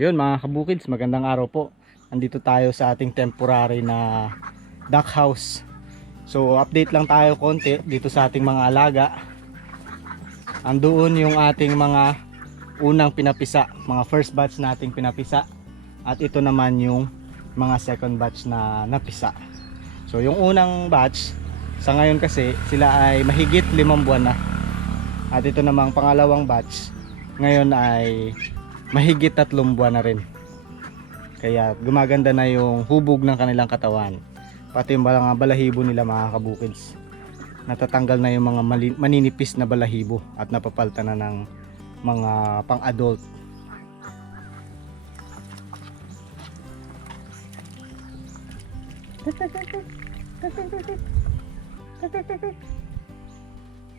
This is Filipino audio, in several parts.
Ayun mga kabukids, magandang araw po. Andito tayo sa ating temporary na duck house. So update lang tayo konti dito sa ating mga alaga. Andoon yung ating mga unang pinapisa, mga first batch nating pinapisa. At ito naman yung mga second batch na napisa. So yung unang batch, sa ngayon kasi sila ay mahigit 5 buwan na. At ito namang pangalawang batch, ngayon ay mahigit 3 buwan na rin. Kaya gumaganda na yung hubog ng kanilang katawan. Pati yung mga balahibo nila mga kabukids. Natatanggal na yung mga maninipis na balahibo at napapalta na ng mga pang-adult.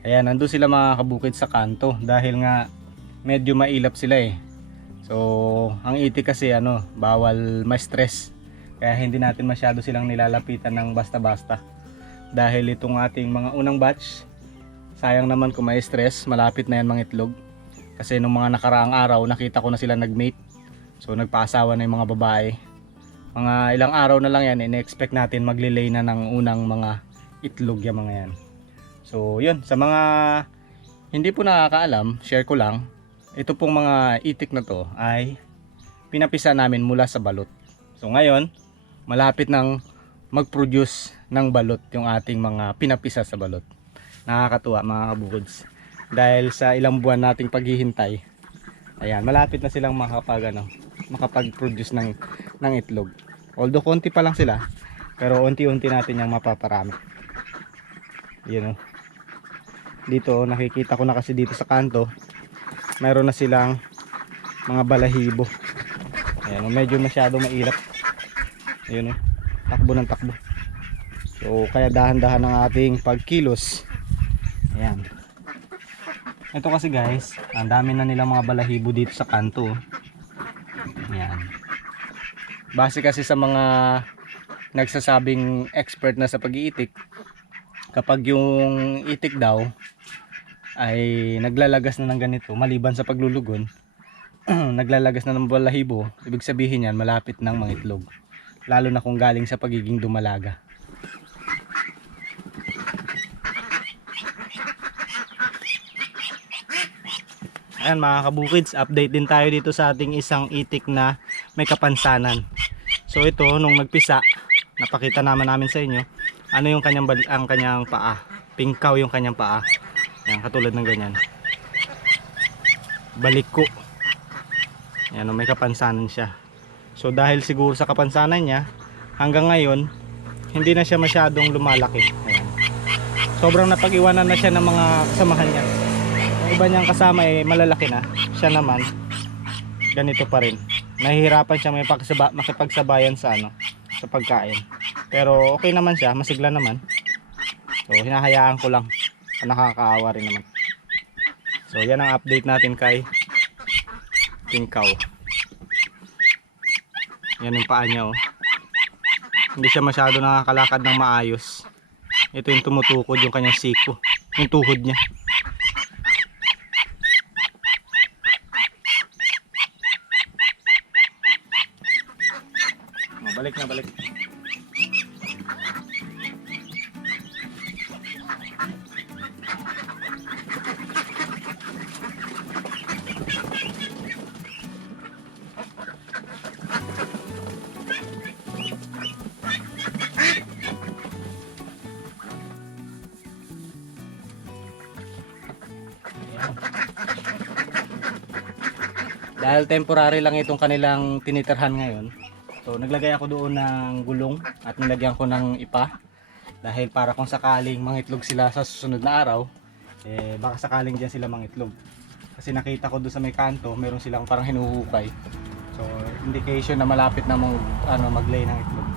Ayan, nandun sila mga kabukids sa kanto dahil nga medyo mailap sila eh. So, ang itik kasi bawal ma-stress. Kaya hindi natin masyado silang nilalapitan ng basta-basta. Dahil itong ating mga unang batch, sayang naman kung may stress, malapit na yan mga itlog. Kasi nung mga nakaraang araw, nakita ko na sila nag-mate. So, nagpaasawa na yung mga babae. Mga ilang araw na lang yan, in-expect natin maglilay na ng unang mga itlog yung mga yan. So, yun. Sa mga hindi po nakakaalam, share ko lang. Ito pong mga itik na to ay pinapisa namin mula sa balot. So ngayon, malapit nang mag-produce ng balot yung ating mga pinapisa sa balot. Nakakatuwa mga kabukids. Dahil sa ilang buwan nating paghihintay, ayan, malapit na silang makapag-produce ng itlog. Although konti pa lang sila, pero unti-unti natin yung mapaparami. Yun, dito nakikita ko na kasi dito sa kanto, mayroon na silang mga balahibo. Ayan, medyo masyado mailap. Ayun, takbo ng takbo. So kaya dahan-dahan ang ating pagkilos. Ayan. Ito kasi guys, ang dami na nilang mga balahibo dito sa kanto. Ayan. Base kasi sa mga nagsasabing expert na sa pag-iitik, kapag yung itik daw ay naglalagas na ng ganito, maliban sa paglulugon, naglalagas na ng balahibo, ibig sabihin yan malapit ng mangitlog, lalo na kung galing sa pagiging dumalaga. Ayan mga kabukids, update din tayo dito sa ating isang itik na may kapansanan. So ito, nung nagpisa, napakita namin sa inyo ano yung ang kanyang paa, pingkaw yung kanyang paa. Yan, katulad ng ganyan. Baliko. Yan, may kapansanan siya. So dahil siguro sa kapansanan niya, hanggang ngayon hindi na siya masyadong lumalaki. Ayan. Sobrang napag-iwanan na siya ng mga kasamahan niya. Yung iba niyang kasama ay malalaki na. Siya naman ganito pa rin. Nahihirapan siya makipagsabayan sa sa pagkain. Pero okay naman siya, masigla naman. So hinahayaan ko lang. Nakakaawa rin naman. So yan ang update natin kay pingkaw. Yan yung paa niya, oh. Hindi siya masyado nakakalakad ng maayos. Ito yung tumutukod yung kanyang siko, yung tuhod niya. Balik na, balik. Dahil temporary lang itong kanilang tinitirhan ngayon, so naglagay ako doon ng gulong at nilagyan ko ng ipa. Dahil para kung sakaling mangitlog sila sa susunod na araw, baka sakaling dyan sila mangitlog. Kasi nakita ko doon sa may kanto, meron silang parang hinuhukay. So indication na malapit na mag-lay ng itlog.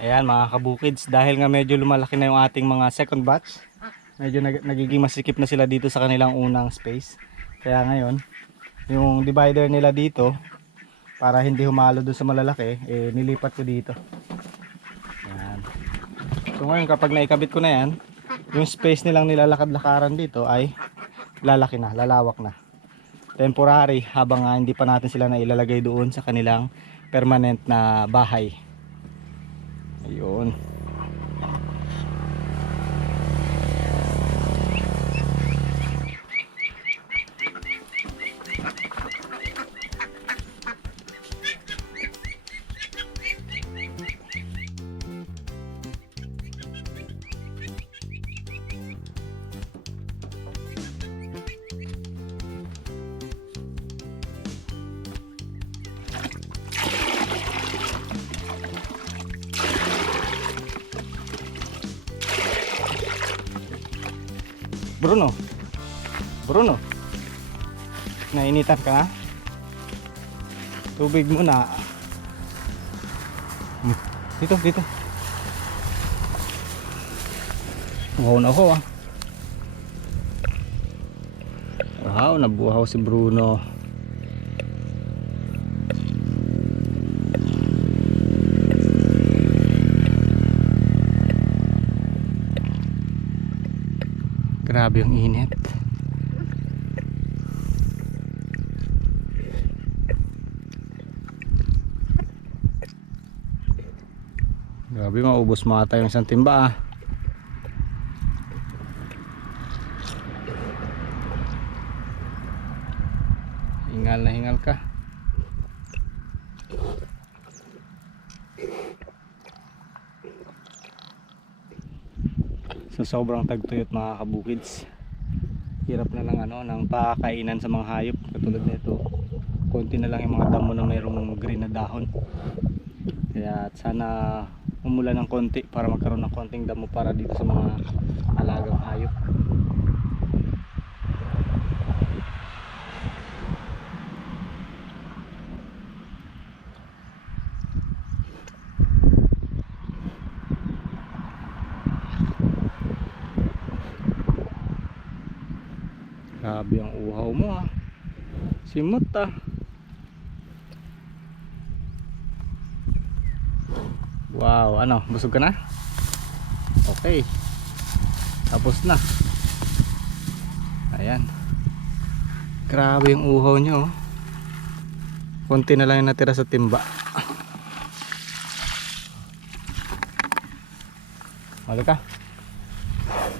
Ayan mga kabukids, dahil nga medyo lumalaki na yung ating mga second batch, medyo nagiging masikip na sila dito sa kanilang unang space. Kaya ngayon, yung divider nila dito, para hindi humalo doon sa malalaki, nilipat ko dito. Ayan. So ngayon kapag naikabit ko na yan, yung space nilang nilalakad-lakaran dito ay lalaki na, lalawak na. Temporary habang hindi pa natin sila nailalagay doon sa kanilang permanent na bahay. Ayun. Bruno, nainitan ka na? Tubig muna. Dito. Wow na ako ah. Wow, nabuhaw si Bruno. Grabe yung init. Grabe, maubos mo ata yung isang timba ah. Hingal na hingal ka. So sobrang tagtuyot mga kabukids. Hirap na lang ng pakakainan sa mga hayop. Katulad nito, konti na lang yung mga damo na mayroong green na dahon. Kaya sana umulan ng konti para magkaroon ng konting damo para dito sa mga alagang hayop. Grabe ang uhaw mo ah. Simot ah. Wow, busog ka na? Okay. Tapos na. Ayan. Grabe yung uhaw nyo. Konti na lang yung natira sa timba. Halika.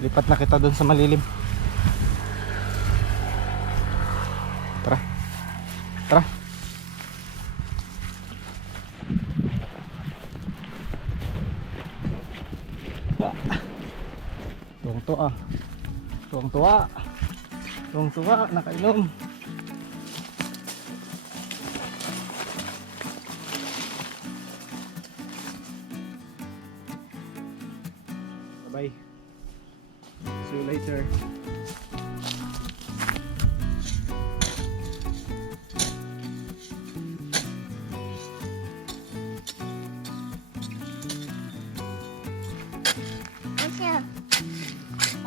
Lipat na kita doon sa malilim. Tara. Tuwang-tuwa, nakainom. Bye. See you later.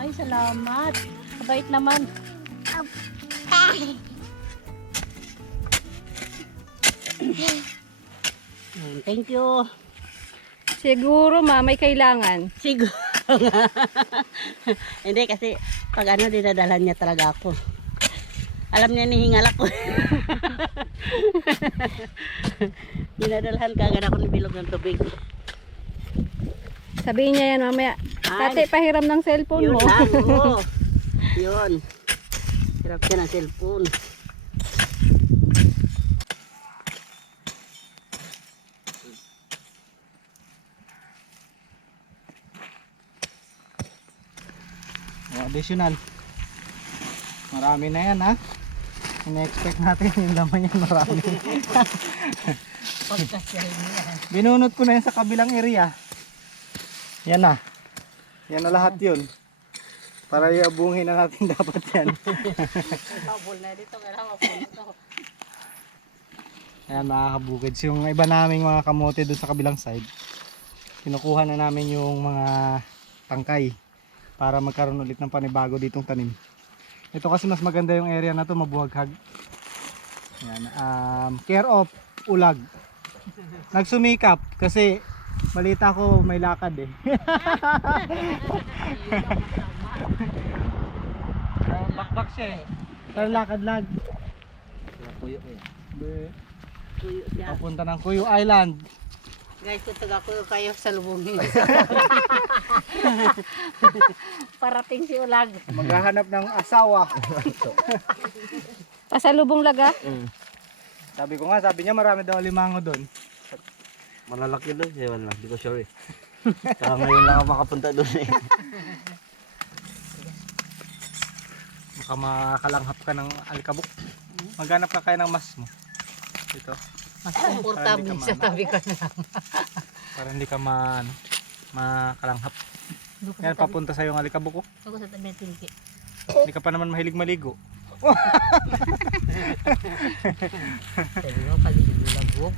Ay, salamat. Kabait naman. Thank you. Siguro may kailangan. Siguro nga. Hindi kasi pag dinadalhan niya talaga ako. Alam niya nihingal ako. Dinadalhan kagad ako ni bilog ng tubig. Sabihin niya yan mamaya. Tate, pahiram ng cellphone Yun mo. lang, oo. Yun. Hirap siya ng cellphone. Additional. Marami na yan ha. Ina-expect natin yung laman yan marami. Binunot ko na yan sa kabilang area. Yan na. Yan na lahat yun. Para iabungin na natin dapat yan. Habol na dito. Ayan mga kabukids. Yung iba naming mga kamote doon sa kabilang side. kinukuha na namin yung mga tangkay para magkaroon ulit ng panibago ditong tanim. Ito kasi mas maganda yung area na to, mabuhaghag. Yan, care of ulag. Nagsumikap kasi balita ko may lakad eh. Bakbak siya eh. Pero lakad lag. Kuyo ko yan. Tuyo siya. Papunta ng Kuyo Island. Guys, tutaga ko kayo sa lubungin. Parating si Ulag. Maghahanap ng asawa. Pasalubong laga. Sabi ko nga, sabi niya marami daw limango doon. Malalaki doon. Ewan lang. Di ko sure eh. Kaya ngayon lang ako makapunta doon eh. Baka makalanghap ka ng alikabok. Maghanap ka kaya ng mas mo. Dito. Mas komportable sa tabi ko na lang. Para hindi ka makalanghap. Yan, papunta sa yung alikabok ko. Ako sa tabi ng tingki. Hindi ka pa naman mahilig maligo. Sabi mo, paligid-lagog.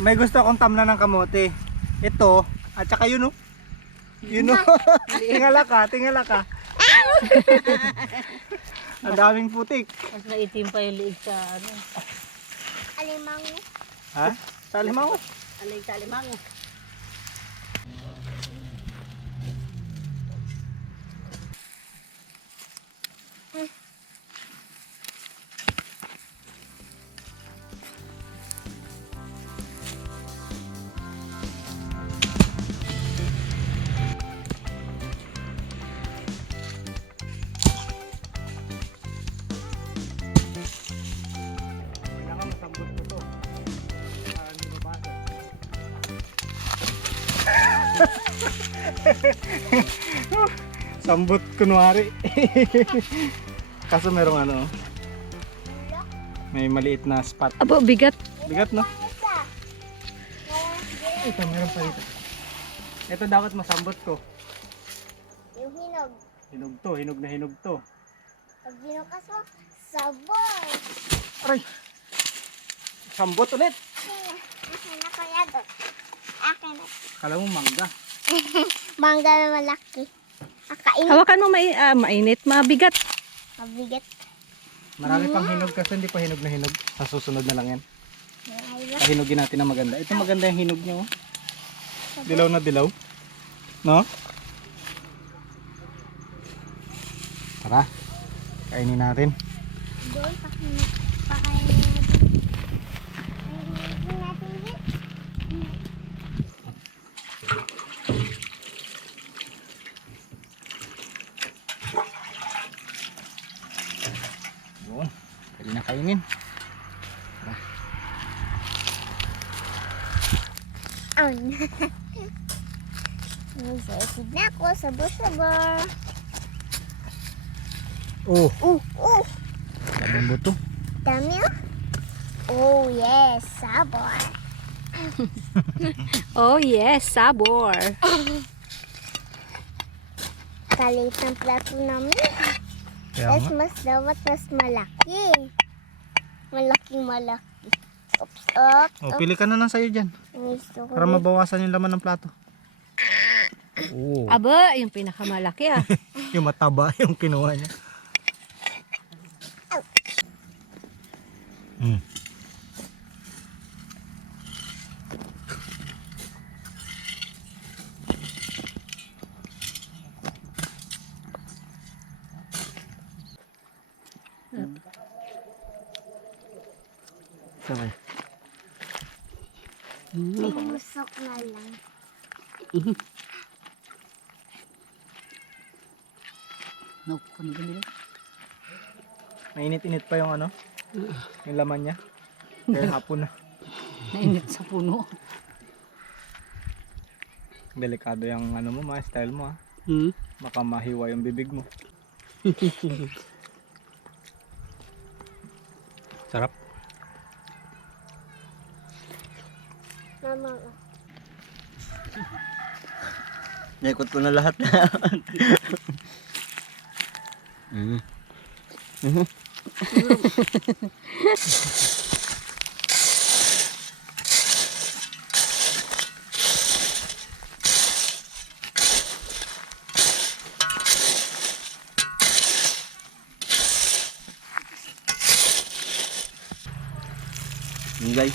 May gusto akong tamna ng kamote. Ito, at saka yun oh. Yun oh. Tingala ka, tingala ka. Ang daming putik. Mas maitim pa yung liig sa ano. Alimango. Ha? Sa limango. Alig sa limango. Kailangan masambot ko to. Para hindi mabasa. Sambot kunwari. Kaso merong ano, may maliit na spot. Abo, bigat. Bigat no? Ito, meron pa dito. Ito dapat masambot ko. Yung hinog. Hinog to, hinog na hinog to. Pag binukas mo, sabon. Aray! Sambot ulit! Akin na kaya doon. Akin na. Kala mo mangga. Mangga na malaki. Akain. Hawakan mo mainit, mabigat. Mabigat. Marami pang hinog kasi hindi pa hinog na hinog. Sa susunod na lang yan. Ayun. Pahinugin natin na maganda. Ito maganda yung hinog niya oh. Dilaw na dilaw. No? Tara. Kainin natin. Doon, pakainin natin. Kainin natin din. Yun. Pwede na kainin. Aun. Excited na ako. Sabor-sabor. Oh, Oh. daming buto. Dami oh. Oh yes, sabor. Oh yes, sabor. Kalit ng plato namin. Kaya Mas nga. mas dapat mas malaki. Malaki. Oops. Oh, pili ka na lang sa'yo dyan. Gusto ko Para mabawasan yung laman ng plato. Oh. Aba, yung pinakamalaki ah. Yung mataba yung kinuha niya. Sabay. Busok na lang. No, kung ganito. Mainit-init pa yung ano, yung laman niya. Kaya hapon na. Nainit sa puno. Delikado yung ano mo, style mo ah. Hmm? Baka mahiwa yung bibig mo. Sarap. Mama. Naikot ko na lahat. Yun guys.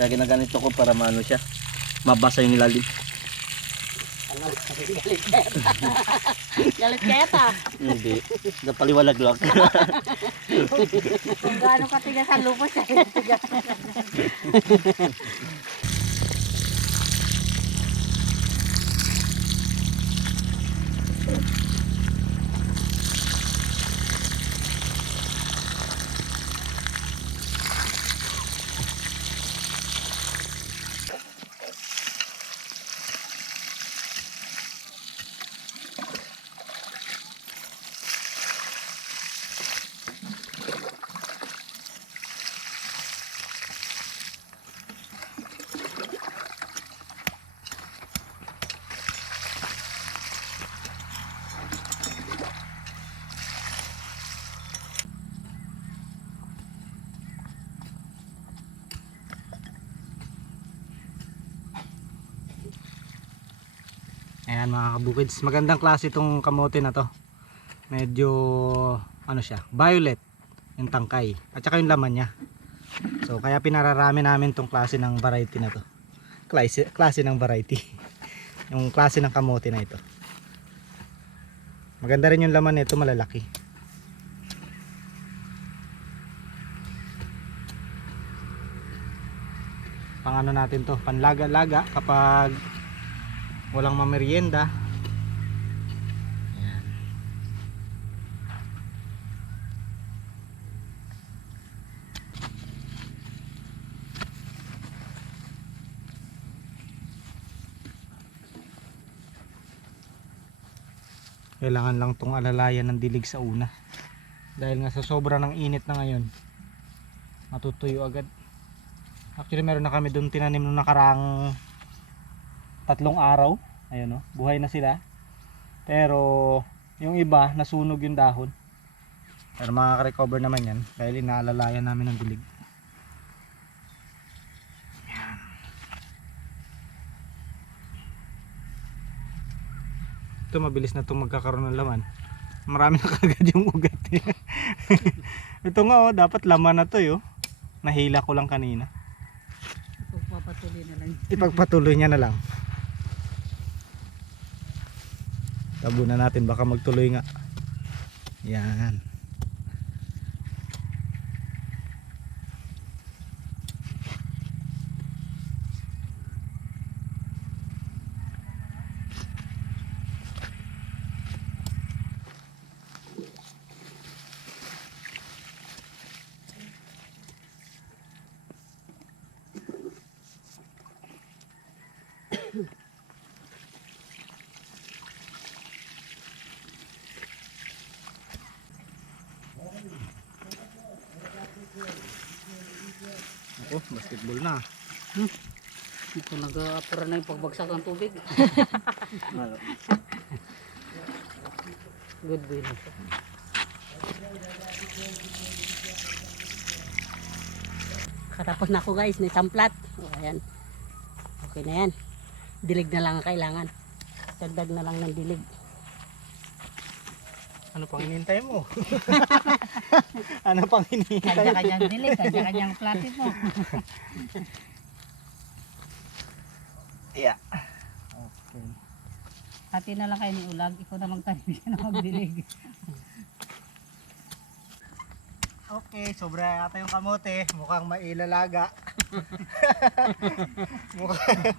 Kaya ginaganito ko para maano siya. Mabasa yung ilalim. Galit kaya ta. Hindi. Napaliwalag lang. Kung gaano katigas ang lupa siya. Tigas. Ayan mga kabukids, magandang klase itong kamote na to. Medyo ano siya, violet yung tangkay at saka yung laman niya. So kaya pinararami namin tong klase ng variety na to. Klase ng variety. Yung klase ng kamote na ito. Maganda rin yung laman nito, malalaki. Pang ano natin to, panlaga-laga kapag walang mamerienda. Ayan. Kailangan lang tong alalayan ng dilig sa una, dahil nga sa sobra ng init na ngayon matutuyo agad. Actually meron na kami doon tinanim nung nakaraang 3 araw. Ayun, oh, buhay na sila. Pero yung iba nasunog yung dahon. Pero makaka-recover naman yan dahil inaalalayan namin ng dilig. Ayan. Ito mabilis na itong magkakaroon ng laman. Marami na kagad yung ugat. Ito nga, oh, dapat laman na to, oh. Nahila ko lang kanina. Pagpapatuloy na lang. Ipagpatuloy niya na lang. Tabunan natin, baka magtuloy nga. Yan. Ako, basketball na. Ito nag-apura na yung pagbagsak ng tubig. Good boy na siya. Katapos na ako guys, may samplat. O, ayan. Okay na yan. Dilig na lang ang kailangan. Dagdag na lang ng dilig. Ano pang hinihintay mo? Ano pang hinihintay? Kanya-kanyang dilig, kanya-kanyang platit mo. Yeah. Okay. Hati na lang kayo ni Ulag, ikaw na magtanim siya na magdilig. Okay, sobra yata yung kamote. Mukhang mailalaga.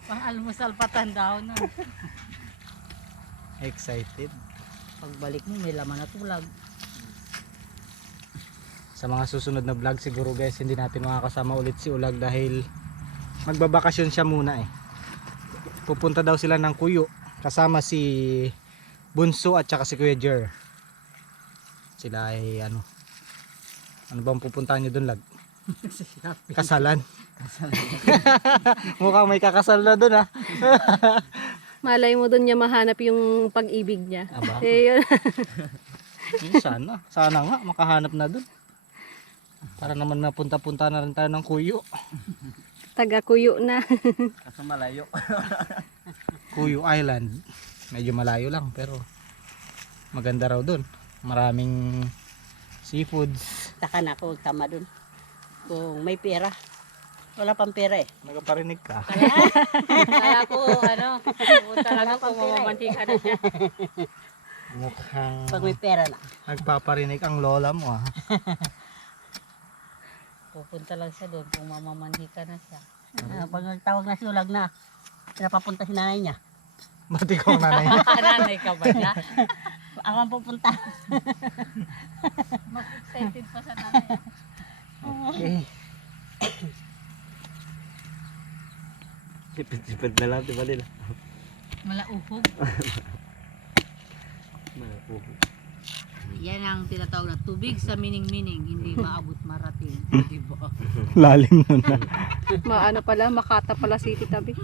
Pang almusal patanda na. Excited. Pagbalik mo, may laman na tulag. Sa mga susunod na vlog siguro guys, hindi natin makakasama ulit si Ulag dahil magbabakasyon siya muna eh. Pupunta daw sila ng Kuyo kasama si Bunso at saka si Kuya Jer. Sila ay ano bang pupuntahan nyo doon, Lag? Kasalan. Mukhang may kakasal na doon, ha. Malay mo doon niya mahanap yung pag-ibig niya. Aba. Eh, yun. Sana nga makahanap na doon. Para naman napunta-punta na rin tayo ng Kuyo. Taga-kuyo na. Kaso malayo. Kuyo Island. Medyo malayo lang pero maganda raw doon. Maraming seafoods. Saka na ako sama dun. Kung may pera. Wala pang pera eh. Nagpaparinig ka. Kaya ko, pupunta lang ako, mamamantika na siya. Mukhang Pag may pera na. nagpaparinig ang lola mo ah. Pupunta lang siya doon kung mamamantika na siya. Pag nagtawag na sulag na, pinapapunta si nanay niya. Mati ko ang nanay. Nanay ka ba niya? Ako ang pupunta. Mas excited pa sa nanay. Okay. Sipit-sipit na lang, di ba nila? Malauhog. Malapugod. Yan ang tinatawag na tubig sa mining-mining, hindi maabot marating. Di ba? Lalim nun. Maano pala, Makata pala City tabi.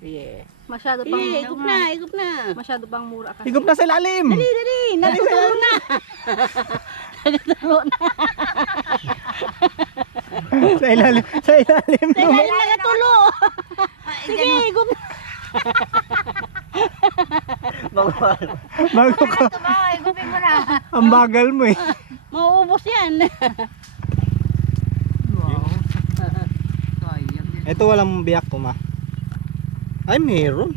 Yeah. Masyado pang Higup na, higup na. Masyado pang mura kasi. Higop na sa lalim. Dali, nagturo na. Nagturo na. Sa ilalim. Sa ilalim. Dali, nagtulo. Sige, higup na. Bago ko. Higupin mo na. Ang bagal mo eh. Mauubos yan. Wow. Sayang. Ito walang biyak po ma. Ay meron.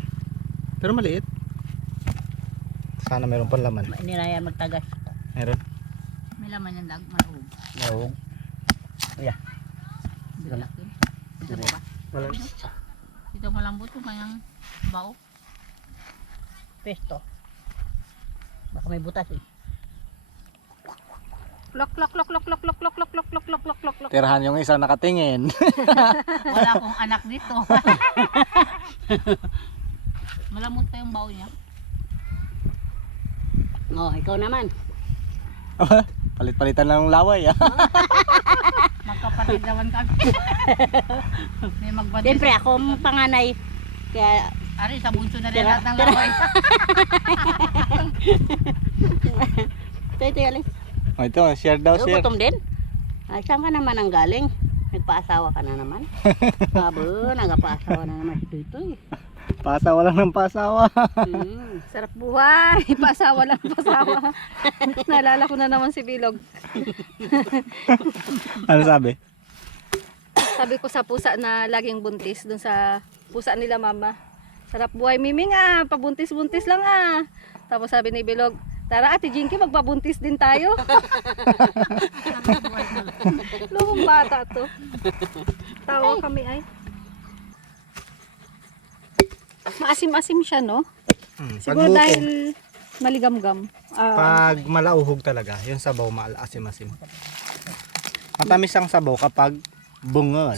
Pero maliit. Sana meron pang laman. Hindi na yan magtagas. Meron. May laman yung malauhog. Oo. Malaki. Ito po ba? Wala. Ito malambot yung kanyang bao. Pesto. Baka may butas eh. Lok lok lok lok lok lok lok lok lok lok lok lok lok lok. Tirahan yung isa nakatingin. Wala akong anak dito. Malamot pa yung bao niya. Oh, ikaw naman. Palit-palitan lang ng laway ah. Magkapatid naman kami. May magbantay. Siyempre, ako ang panganay. Kaya, Ari, sa bunso na rin Tira- lahat ng tira- laway. ito, alis. Oh, ito, share daw, share. Gutom din? Ay, saan ka naman ang galing? Nagpaasawa ka na naman? Abo, nagpaasawa na naman si Tutoy. Pasawa lang ng pasawa. Sarap buhay. Pasawa lang pasawa. Naalala ko na naman si Bilog. Ano sabi? Sabi ko sa pusa na laging buntis, dun sa pusa nila mama. Sarap buhay, Miming ah, pabuntis-buntis lang ah. Tapos sabi ni Bilog, tara Ate Jinky, magpabuntis din tayo. Lumang bata to. Tawa kami ay. Maasim-asim siya, no? Siguro Pag dahil maligamgam. Pag malauhog talaga, yung sabaw maalasim-asim. Matamis ang sabaw kapag bungal.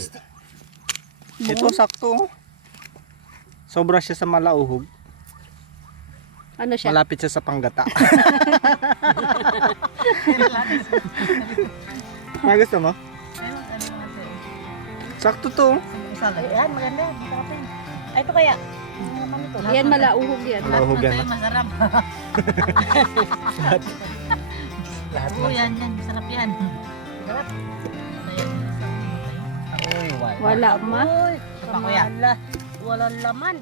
Ito sakto. Sobra siya sa malauhog. Ano siya? Malapit siya sa panggata. Gusto mo? Sakto to. Ayan, maganda. Masarap. Ay, ito kaya. Ano naman ito? Yan malauhog yan. Malauhogan na. Masarap. Lahat Oo, yan. Masarap yan. Sarap. Uy, Wala ma. Uy, wala. Walang laman.